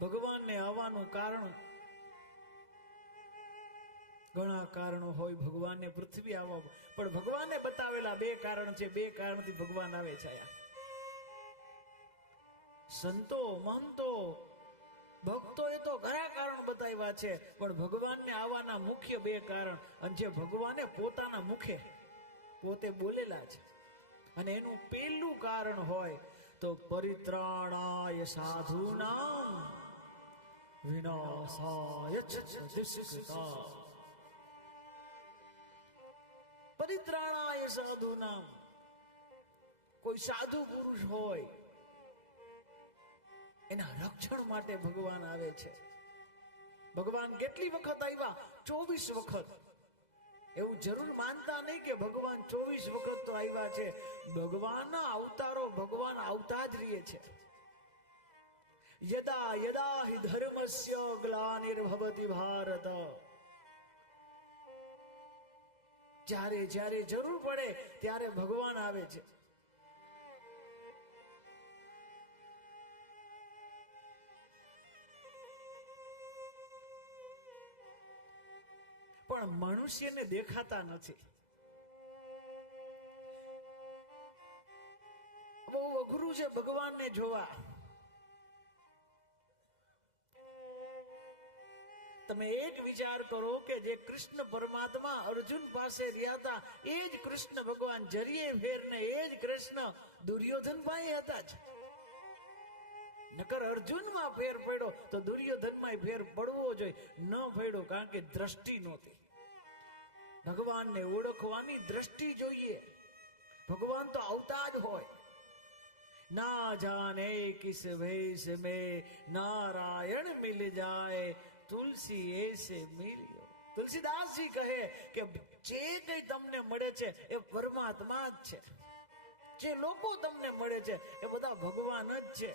ભગવાનને આવવાનું કારણ ઘણા કારણો હોય ભગવાનને પૃથ્વી આવવા, પણ ભગવાને બતાવેલા બે કારણ છે. બે કારણથી ભગવાન આવે છે. સંતો, મહંતો, ભક્તો એ તો ઘણા કારણ બતાવ્યા છે, પણ ભગવાનને આવવાના મુખ્ય બે કારણ, અને જે ભગવાને પોતાના મુખે પોતે બોલેલા છે. અને એનું પહેલું કારણ હોય તો પરિત્રાણાય સાધુનામ વિનાશાય સદુષ્કૃતા. પરિત્રાણાય સાધુનામ, કોઈ સાધુ પુરુષ હોય એના રક્ષણ માટે ભગવાન આવે છે. ભગવાન કેટલી વખત આવ્યા? 24 વખત. એવું જરૂર માનતા નહીં કે ભગવાન 24 વખત તો આવ્યા છે. ભગવાનના અવતારો ભગવાન આવતા જ રહે છે. યદા યદા હિ ધર્મસ્ય ગ્લાનિર્ભવતિ ભારત, જ્યારે જ્યારે જરૂર પડે ત્યારે ભગવાન આવે છે. પણ મનુષ્યને દેખાતા નથી. બહુ અઘરું છે ભગવાનને જોવા. તમે એક વિચાર કરો કે જે કૃષ્ણ પરમાત્મા અર્જુન પાસે રહ્યા હતા, એ જ કૃષ્ણ ભગવાન જરીએ ફેર ને એ જ કૃષ્ણ દુર્યોધન પાસે હતા જ. નકર અર્જુનમાં ફેર પડ્યો તો દુર્યોધનમાં ફેર પડવો જોઈએ, ન પડ્યો કારણ કે દ્રષ્ટિ નહોતી. ભગવાનને ઓળખવાની દ્રષ્ટિ જોઈએ. ભગવાન તો આવતા જ હોય. ના જાને કિસ વેશ में नारायण मिल जाए तुलसी ऐसे मिलियो. તુલસીદાસજી કહે કે જે કઈ તમને મળે છે એ પરમાત્મા જ છે. જે લોકો તમને મળે છે એ બધા ભગવાન જ છે.